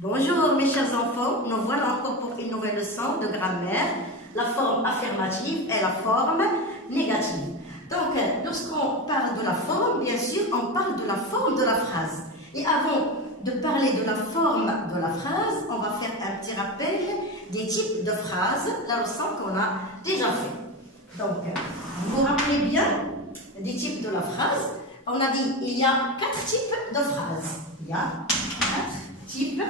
Bonjour mes chers enfants, nous voilà encore pour une nouvelle leçon de grammaire, la forme affirmative et la forme négative. Donc, lorsqu'on parle de la forme, bien sûr, on parle de la forme de la phrase. Et avant de parler de la forme de la phrase, on va faire un petit rappel des types de phrases, la leçon qu'on a déjà fait. Donc, vous vous rappelez bien des types de la phrase. On a dit il y a 4 types de phrases. Il y a 4 types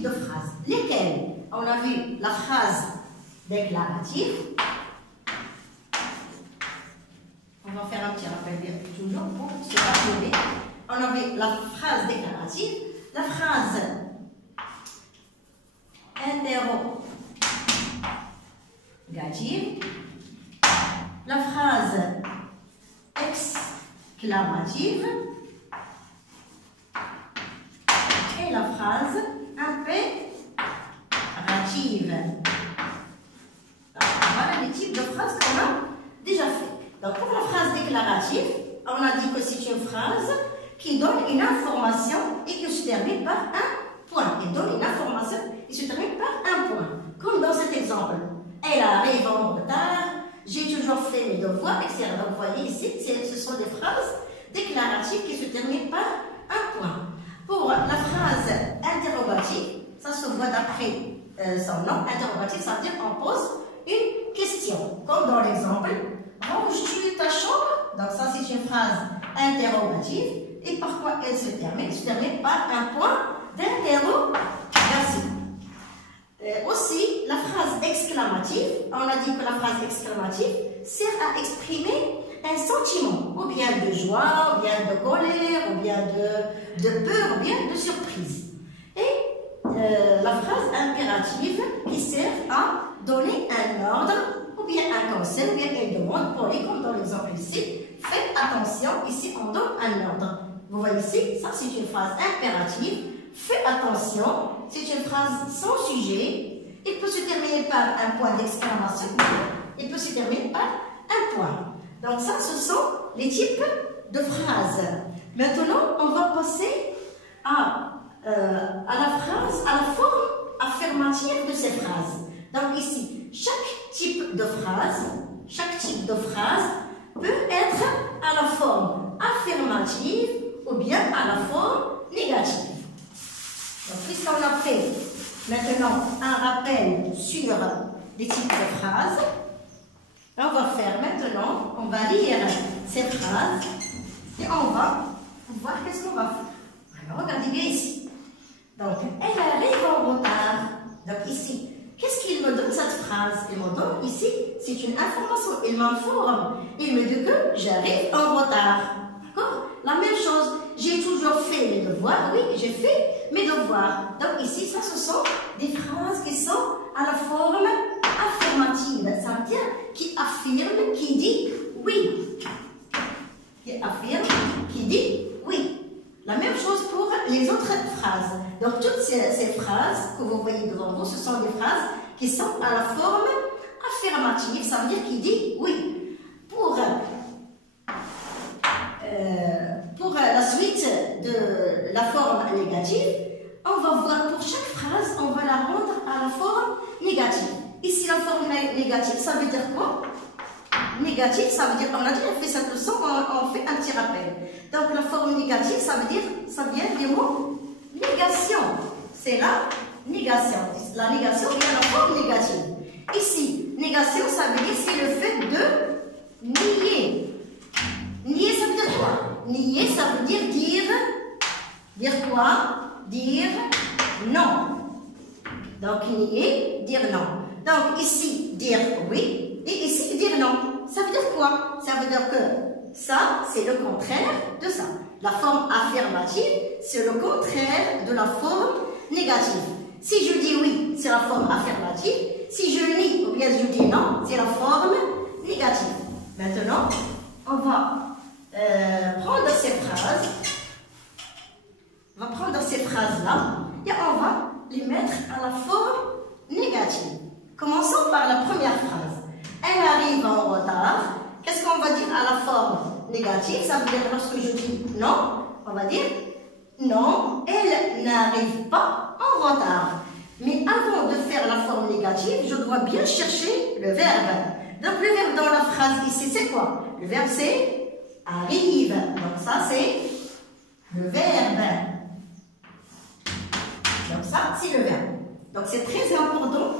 de phrases. Lesquelles? On a vu la phrase déclarative. On va faire un petit rappel toujours pour se rappeler. On a vu la phrase déclarative, la phrase interrogative, la phrase exclamative et la phrase impérative. Voilà les types de phrases qu'on a déjà fait. Donc pour la phrase déclarative, on a dit que c'est une phrase qui donne une information et qui se termine par un point. Elle donne une information et se termine par un point. Comme dans cet exemple. Elle arrive en retard, j'ai toujours fait mes devoirs, etc. Donc vous voyez ici, ce sont des phrases déclaratives qui se terminent par un point. Pour la phrase interrogative, ça se voit d'après son nom. Interrogative, ça veut dire qu'on pose une question. Comme dans l'exemple, ranges-tu ta chambre? Donc ça c'est une phrase interrogative. Et par quoi elle se termine? Elle se termine par un point d'interrogation. Aussi, la phrase exclamative, on a dit que la phrase exclamative sert à exprimer un sentiment, ou bien de joie, ou bien de colère, ou bien de peur, ou bien de surprise. Et la phrase impérative qui sert à donner un ordre, ou bien un conseil, ou bien une demande pour les, comme dans l'exemple ici. Faites attention, ici on donne un ordre. Vous voyez ici, ça c'est une phrase impérative. Faites attention, c'est une phrase sans sujet. Il peut se terminer par un point d'exclamation, il peut se terminer par un point. Donc ça, ce sont les types de phrases. Maintenant, on va passer à la phrase, à la forme affirmative de ces phrases. Donc ici, chaque type de phrase peut être à la forme affirmative ou bien à la forme négative. Donc, puisqu'on a fait maintenant un rappel sur les types de phrases, on va faire maintenant, on va lire ces phrases et on va voir qu'est-ce qu'on va faire. Alors, regardez bien ici. Donc, elle arrive en retard. Donc, ici, qu'est-ce qu'il me donne cette phrase? Il me donne ici, c'est une information. Il m'informe. Il me dit que j'arrive en retard. D'accord? La même chose. J'ai toujours fait mes devoirs. Oui, j'ai fait mes devoirs. Donc ici, ça, ce sont des phrases qui sont à la forme affirmative. Ça veut dire qui affirme, qui dit oui. Qui affirme, qui dit oui. La même chose pour les autres phrases. Donc toutes ces phrases que vous voyez devant vous, ce sont des phrases qui sont à la forme affirmative. Ça veut dire qui dit oui. Pour la suite de la forme négative, on va voir pour chaque phrase, on va la rendre à la forme négative. Ici, la forme négative, ça veut dire quoi? Négative, ça veut dire, on a déjà fait cette leçon, on fait un petit rappel. Donc, la forme négative, ça veut dire, ça vient du mot négation. C'est la négation. La négation vient de la forme négative. Ici, négation, ça veut dire, c'est le fait de nier. Nier, ça veut dire quoi? Nier, ça veut dire dire quoi? Dire non. Donc, nier, dire non. Donc, ici, dire oui, et ici, dire non. Ça veut dire quoi? Ça veut dire que ça, c'est le contraire de ça. La forme affirmative, c'est le contraire de la forme négative. Si je dis oui, c'est la forme affirmative. Si je nie ou bien je dis non, c'est la forme négative. Maintenant, on va prendre ces phrases. On va prendre ces phrases-là et on va les mettre à la forme négative. Commençons par la première phrase. Elle arrive en retard. Qu'est-ce qu'on va dire à la forme négative? Ça veut dire lorsque je dis non, on va dire Non, elle n'arrive pas en retard. Mais avant de faire la forme négative, je dois bien chercher le verbe. Donc le verbe dans la phrase ici, c'est quoi? Le verbe c'est arrive. Donc ça c'est le verbe. Donc ça c'est le verbe. Donc c'est très important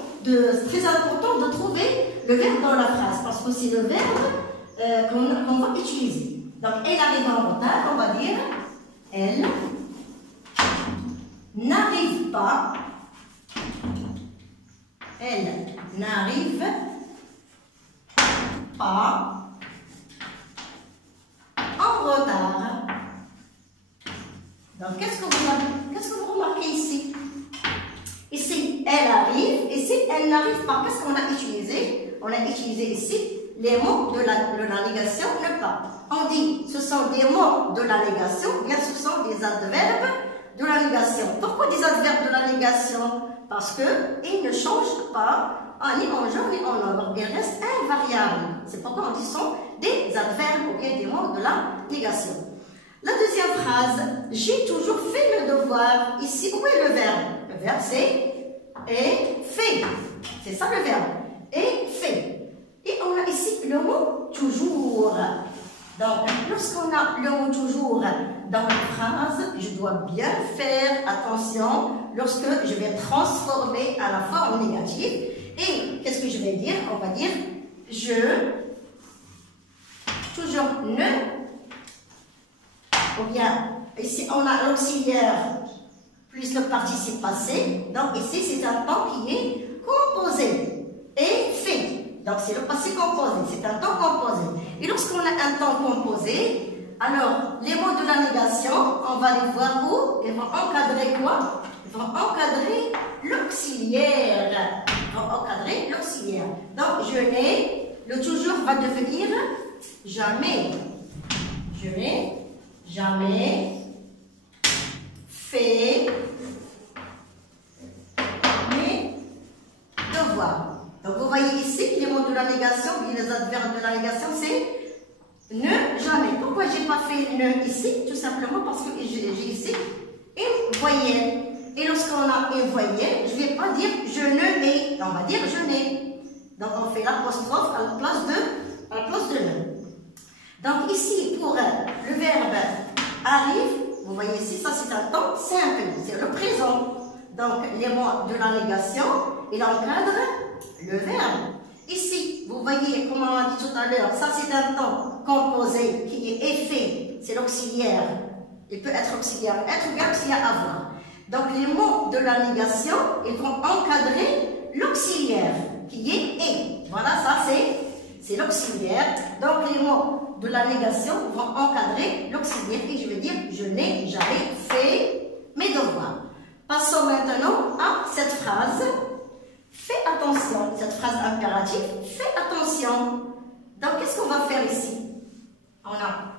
de trouver le verbe dans la phrase parce que c'est le verbe qu'on va utiliser. Donc elle arrive en retard, on va dire elle n'arrive pas. Elle n'arrive pas en retard. Donc, qu'est-ce que vous remarquez ici? Ici, elle arrive. Ici, elle n'arrive pas. Qu'est-ce qu'on a utilisé? On a utilisé ici les mots de la négation, ne pas. On dit, ce sont des mots de la négation, bien ce sont des adverbes de la négation. Pourquoi des adverbes de la négation? Parce qu'ils ne changent pas ni en genre ni en ordre. Ils restent invariables. C'est pourquoi on dit ce sont des adverbes ou bien des mots de la négation. La deuxième phrase, j'ai toujours fait le devoir. Ici, où est le verbe? Le verbe c'est est fait. C'est ça le verbe. Est fait. Et on a ici le mot toujours. Donc, lorsqu'on a le mot toujours dans la phrase, je dois bien faire attention lorsque je vais transformer à la forme négative. Et qu'est-ce que je vais dire? On va dire je, toujours ne, ou bien ici on a l'auxiliaire plus le participe passé. Donc ici c'est un temps qui est composé et fait. Donc c'est le passé composé, c'est un temps composé. Et lorsqu'on a un temps composé, alors les mots de la négation, on va les voir où? Ils vont encadrer quoi? Ils vont encadrer l'auxiliaire. Ils vont encadrer l'auxiliaire. Donc je n'ai, le toujours va devenir jamais. Je n'ai jamais fait mes devoirs. Donc vous voyez ici les mots de la négation, les adverbes de la négation, c'est ne, jamais. Pourquoi j'ai pas fait ne ici? Tout simplement parce que j'ai ici une voyelle. Et lorsqu'on a une voyelle, je ne vais pas dire je ne ai, on va dire je n'ai. Donc on fait l'apostrophe à la place de ne. Donc ici, pour le verbe arrive, vous voyez ici, ça c'est un temps simple, c'est le présent. Donc les mots de la négation, il encadre le verbe. Ici, vous voyez, comme on a dit tout à l'heure, ça c'est un temps composé qui est effet, c'est l'auxiliaire. Il peut être auxiliaire être ou bien auxiliaire avoir. Donc les mots de la négation, ils vont encadrer l'auxiliaire qui est. Voilà, ça c'est l'auxiliaire. Donc les mots de la négation vont encadrer l'auxiliaire et je vais dire je n'ai jamais fait mes devoirs. Passons maintenant à cette phrase. Fais attention, cette phrase impérative, fais attention. Donc qu'est-ce qu'on va faire ici? On a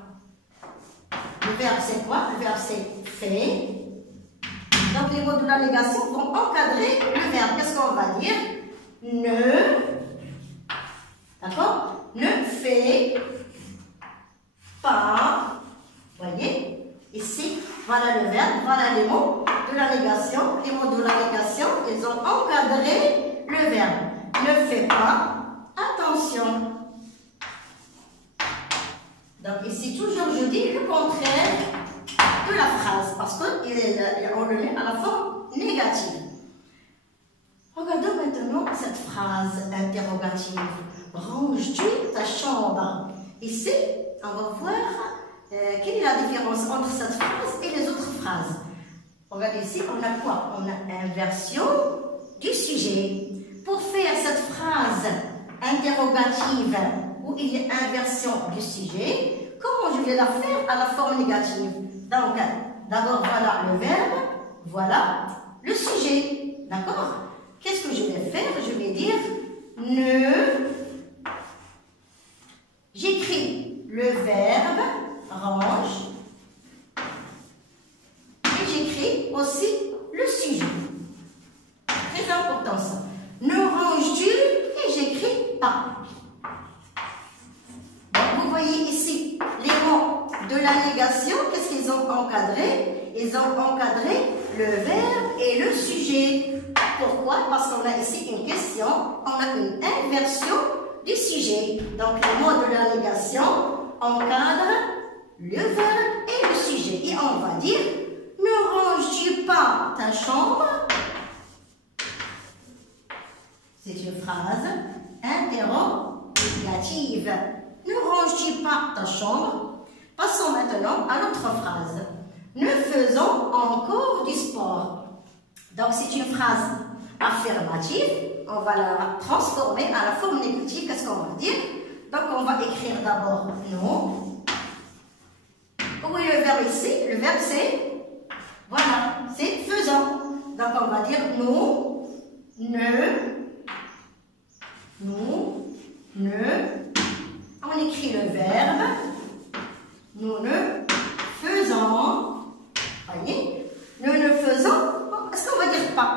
le verbe c'est quoi? Le verbe c'est fait. Donc les mots de la négation vont encadrer le verbe. Qu'est-ce qu'on va dire? Ne, d'accord? Ne fais pas. Voyez? Ici, voilà le verbe, voilà les mots de la négation. Les mots de la négation, ils ont encadré le verbe. Ne fais pas attention. Donc ici, toujours je dis le contraire de la phrase parce qu'on le met à la forme négative. Regardons maintenant cette phrase interrogative. Ranges-tu ta chambre? Ici, on va voir quelle est la différence entre cette phrase et les autres phrases. Regardez ici, on a quoi? On a inversion du sujet. Pour faire cette phrase interrogative où il y a inversion du sujet, comment je vais la faire à la forme négative? Donc, d'abord, voilà le verbe, voilà le sujet. D'accord? Qu'est-ce que je vais faire? Je vais dire ne. J'écris le verbe range et j'écris aussi le sujet. Très important ça. Ne ranges-tu et j'écris pas. Donc vous voyez ici les mots de la négation, qu'est-ce qu'ils ont encadré? Ils ils ont encadré le verbe et le sujet. Pourquoi? Parce qu'on a ici une question, on a une inversion du sujet. Donc le mot de la négation encadre le verbe et le sujet. Et on va dire, ne ranges-tu pas ta chambre? C'est une phrase interrogative. Ne ranges-tu pas ta chambre? Passons maintenant à notre phrase. Nous faisons encore du sport. Donc c'est une phrase affirmative. On va la transformer à la forme négative. Qu'est-ce qu'on va dire? Donc on va écrire d'abord nous. Où est le verbe ici? Le verbe c'est, voilà, c'est faisons. Donc on va dire nous, on écrit le verbe, nous ne faisons, voyez, nous ne faisons, est-ce qu'on va dire pas?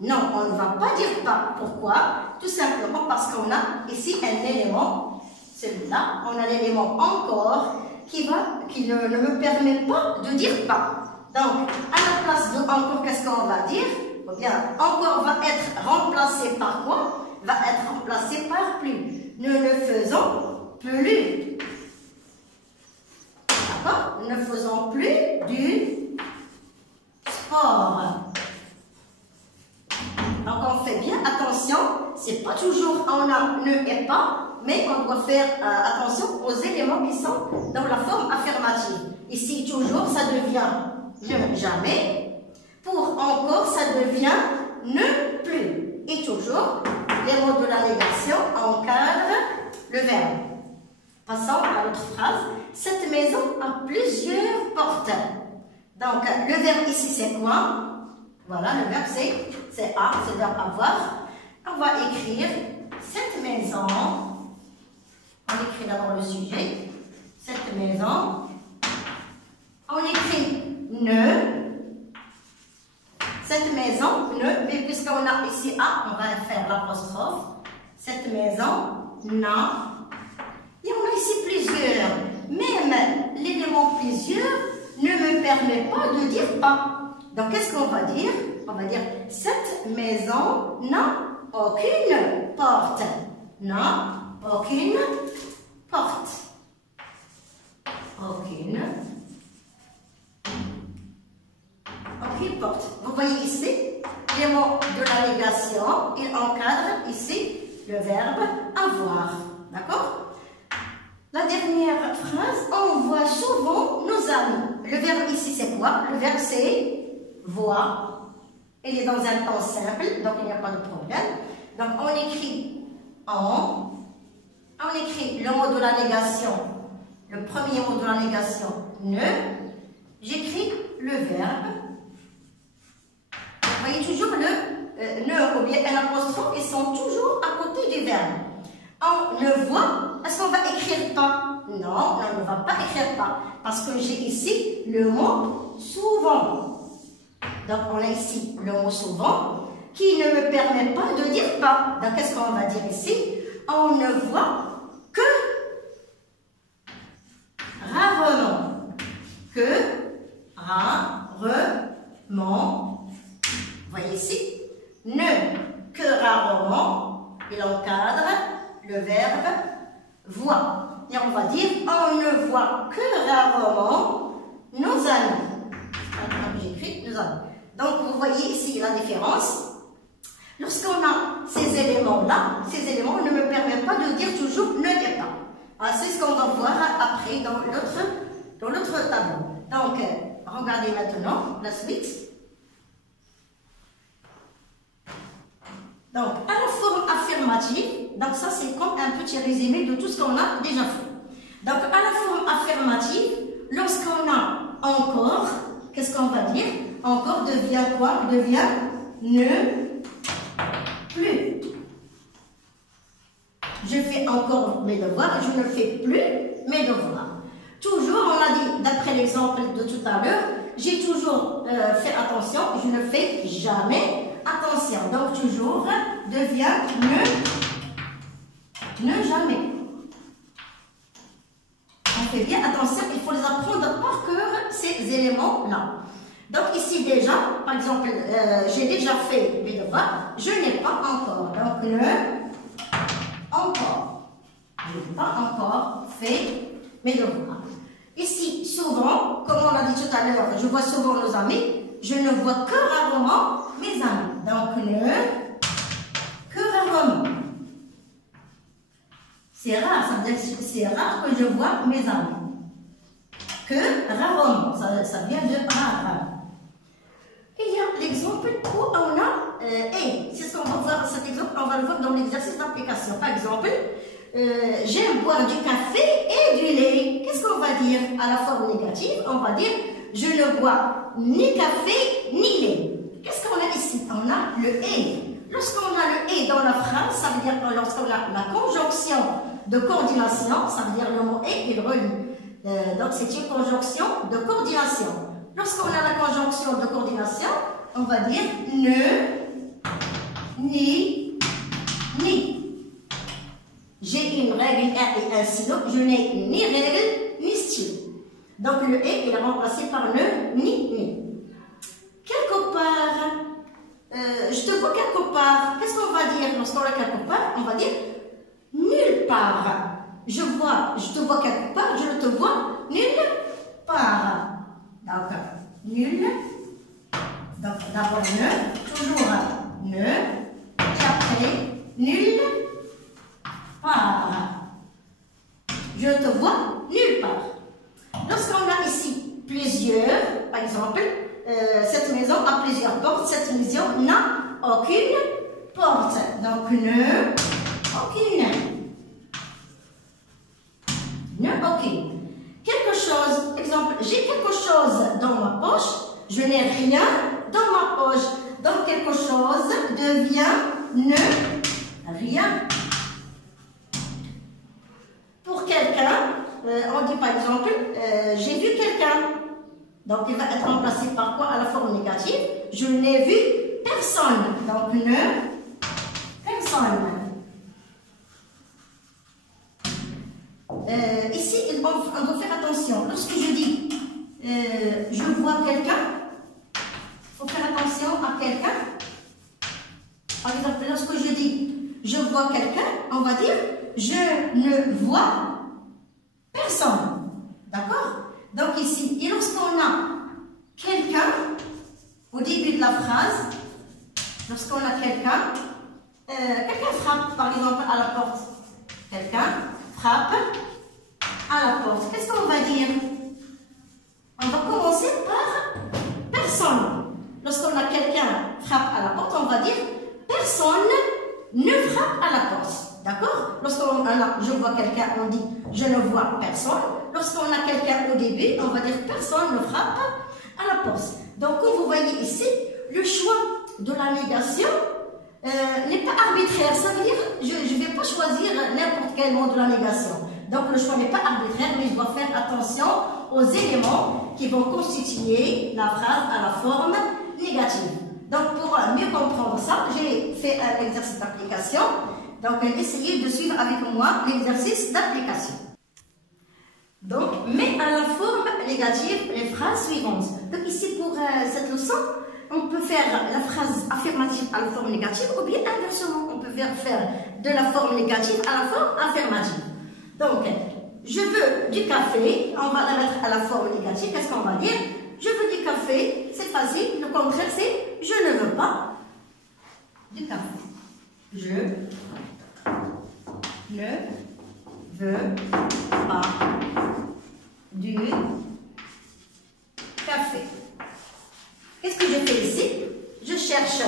Non, on ne va pas dire pas. Pourquoi? Tout simplement parce qu'on a ici un élément, celui-là, on a l'élément encore qui ne me permet pas de dire pas. Donc, à la place de encore, qu'est-ce qu'on va dire? Ou bien, encore va être remplacé par quoi? Va être remplacé par plus. Nous ne faisons plus. D'accord? Nous ne faisons plus du sport. Donc on fait bien attention, c'est pas toujours on a ne et pas, mais on doit faire attention aux éléments qui sont dans la forme affirmative. Ici toujours ça devient ne jamais, pour encore ça devient ne plus. Et toujours les mots de la négation encadrent le verbe. Passons à l'autre phrase. Cette maison a plusieurs portes. Donc le verbe ici c'est quoi? Voilà, le verbe c'est a, c'est le verbe avoir. On va écrire cette maison. On écrit d'abord le sujet. Cette maison. On écrit ne. Cette maison, ne, mais puisqu'on a ici a, on va faire l'apostrophe. Cette maison n'a. Et on a ici plusieurs. Même l'élément plusieurs ne me permet pas de dire pas. Donc, qu'est-ce qu'on va dire? On va dire, cette maison n'a aucune porte. N'a aucune porte. Aucune porte. Vous voyez ici, les mots de la négation, ils encadrent ici le verbe avoir. D'accord? La dernière phrase, on voit souvent nos amis. Le verbe ici, c'est quoi? Le verbe, c'est voir. Il est dans un temps simple, donc il n'y a pas de problème. Donc, on écrit on écrit le mot de la négation, le premier mot de la négation, ne. J'écrit le verbe. Vous voyez toujours le ne ou bien un apostrophe, ils sont toujours à côté du verbe. On ne voit, est-ce qu'on va écrire pas? Non, on ne va pas écrire pas, parce que j'ai ici le mot souvent. Donc on a ici le mot souvent qui ne me permet pas de dire pas. Donc qu'est-ce qu'on va dire ici? On ne voit que rarement. Que rarement. Vous voyez ici? Ne que rarement. Il encadre le verbe voit. Et on va dire, on ne voit que rarement nos amis. J'écris nos amis. Donc, vous voyez ici la différence. Lorsqu'on a ces éléments-là, ces éléments ne me permettent pas de dire toujours ne n'est pas. C'est ce qu'on va voir après dans l'autre tableau. Donc, regardez maintenant la suite. Donc, à la forme affirmative, donc ça c'est comme un petit résumé de tout ce qu'on a déjà fait. Donc, à la forme affirmative, lorsqu'on a encore, qu'est-ce qu'on va dire? Encore devient quoi? Devient ne plus. Je fais encore mes devoirs, je ne fais plus mes devoirs. Toujours, on a dit, d'après l'exemple de tout à l'heure, j'ai toujours fait attention, je ne fais jamais attention. Donc, toujours devient ne jamais. On fait bien attention, il faut les apprendre par cœur, ces éléments-là. Donc ici déjà, par exemple, j'ai déjà fait mes devoirs, je n'ai pas encore. Donc ne, encore. Je n'ai pas encore fait mes devoirs. Ici, souvent, comme on l'a dit tout à l'heure, je vois souvent nos amis, je ne vois que rarement mes amis. Donc ne, que rarement. C'est rare, ça veut dire que c'est rare que je vois mes amis. Que rarement, ça vient de rare. Et il y a l'exemple où on a et. C'est ce qu'on va voir, cet exemple, on va le voir dans l'exercice d'application. Par exemple, j'aime boire du café et du lait. Qu'est-ce qu'on va dire à la forme négative? On va dire je ne bois ni café ni lait. Qu'est-ce qu'on a ici? On a le et. Lorsqu'on a le et dans la phrase, ça veut dire que lorsqu'on a la conjonction de coordination, ça veut dire le mot et, il relie. Donc c'est une conjonction de coordination. Lorsqu'on a la conjonction de coordination, on va dire ne, ni, ni. J'ai une règle et un stylo, je n'ai ni règle ni stylo. Donc le et est remplacé par le ni. Quelque part, je te vois quelque part. Qu'est-ce qu'on va dire lorsqu'on a quelque part? On va dire nulle part. Je te vois quelque part, je ne te vois nulle part. Donc, nul. Donc, d'abord ne, toujours ne, puis après nulle part. Je te vois nulle part. Lorsqu'on a ici plusieurs, par exemple, cette maison a plusieurs portes, cette maison n'a aucune porte. Donc, ne, aucune. Ne, aucune. Quelque chose, exemple, j'ai quelque chose dans ma poche, je n'ai rien dans ma poche. Donc, quelque chose devient ne, rien. Pour quelqu'un, on dit par exemple, j'ai vu quelqu'un. Donc, il va être remplacé par quoi à la forme négative? Je n'ai vu personne. Donc, ne, personne. Ici, on doit faire attention. Lorsque je dis je vois quelqu'un, il faut faire attention à quelqu'un. Par exemple, lorsque je dis je vois quelqu'un, on va dire je ne vois personne. D'accord? Donc ici, et lorsqu'on a quelqu'un au début de la phrase, lorsqu'on a quelqu'un, quelqu'un frappe par exemple à la porte. Quelqu'un frappe à la porte. Qu'est-ce qu'on va dire? On va commencer par personne. Lorsqu'on a quelqu'un frappe à la porte, on va dire personne ne frappe à la porte. D'accord? Lorsqu'on a je vois quelqu'un, on dit je ne vois personne. Lorsqu'on a quelqu'un au début, on va dire personne ne frappe à la porte. Donc, comme vous voyez ici, le choix de la négation n'est pas arbitraire. Ça veut dire je ne vais pas choisir n'importe quel mot de la négation. Donc, le choix n'est pas arbitraire, mais je dois faire attention aux éléments qui vont constituer la phrase à la forme négative. Donc, pour mieux comprendre ça, j'ai fait un exercice d'application. Donc, essayez de suivre avec moi l'exercice d'application. Donc, mets à la forme négative les phrases suivantes. Donc, ici, pour cette leçon, on peut faire la phrase affirmative à la forme négative ou bien inversement. On peut faire de la forme négative à la forme affirmative. Donc, je veux du café, on va la mettre à la forme négative. Qu'est-ce qu'on va dire? Je veux du café, c'est facile. Le contraire, c'est je ne veux pas du café. Je ne veux pas du café. Qu'est-ce que je fais ici? Je cherche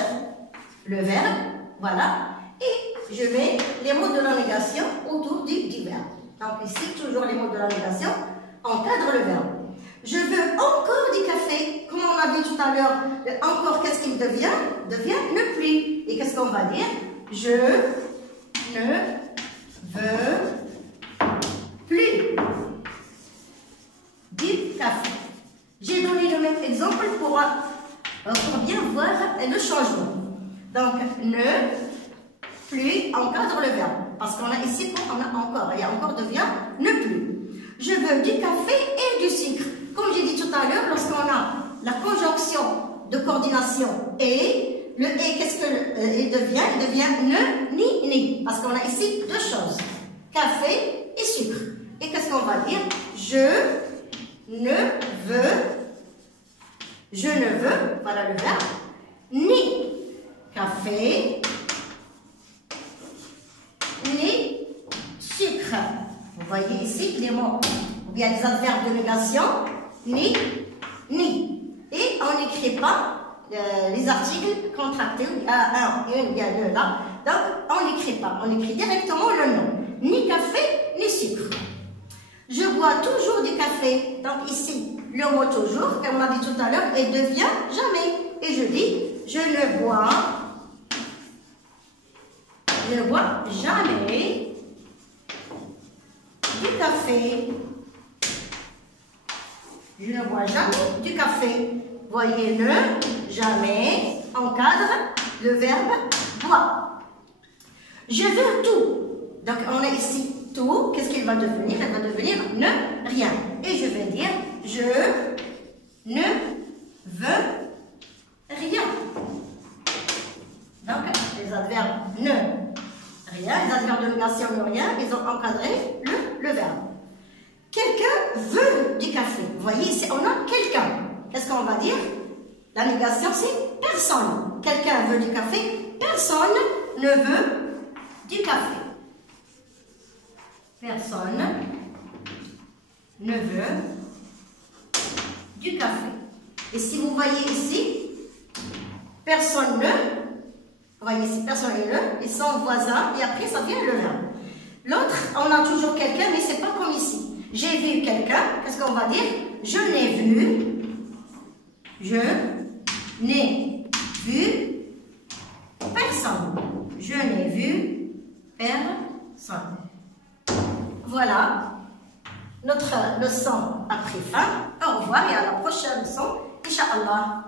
le verbe, voilà, et je mets les mots de la négation autour du verbe. Donc ici, toujours les mots de la négation encadrent le verbe. Je veux encore du café. Comme on l'a vu tout à l'heure, encore, qu'est-ce qu'il devient? Devient ne plus. Et qu'est-ce qu'on va dire? Je ne veux plus du café. J'ai donné le même exemple pour bien voir le changement. Donc, ne plus encadre le verbe. Parce qu'on a ici, on a encore. Et encore devient ne plus. Je veux du café et du sucre. Comme j'ai dit tout à l'heure, lorsqu'on a la conjonction de coordination et, le et, qu'est-ce que il devient? Il devient ne, ni. Parce qu'on a ici deux choses, café et sucre. Et qu'est-ce qu'on va dire? Je ne veux, voilà le verbe, ni café, ni sucre. Vous voyez ici les mots, ou bien les adverbes de négation, ni. Et on n'écrit pas les articles contractés, il y a un, une, il y a deux là. Donc on n'écrit pas, on écrit directement le nom, ni café, ni sucre. Je bois toujours du café. Donc ici, le mot toujours, comme on a dit tout à l'heure, il devient jamais. Et je dis, je ne bois jamais du café. Je ne bois jamais du café. Voyez le jamais encadre le verbe boire. Je veux tout. Donc on a ici tout. Qu'est-ce qu'il va devenir? Il va devenir ne rien. Et je vais dire je ne veux rien. Donc les adverbes ne rien, les adverbes de négation ne rien, ils ont encadré le verbe. Quelqu'un veut du café. Vous voyez ici on a quelqu'un. Qu'est-ce qu'on va dire? La négation, c'est personne. Quelqu'un veut du café, personne ne veut du café. Personne ne veut du café. Et si vous voyez ici, personne ne, vous voyez ici, personne ne, ils sont voisins, et après ça vient le verbe. L'autre, on a toujours quelqu'un, mais c'est pas comme ici. J'ai vu quelqu'un, qu'est-ce qu'on va dire? Je n'ai vu. Je n'ai vu personne. Je n'ai vu personne. Voilà, notre leçon a pris fin. Au revoir et à la prochaine leçon, Inch'Allah.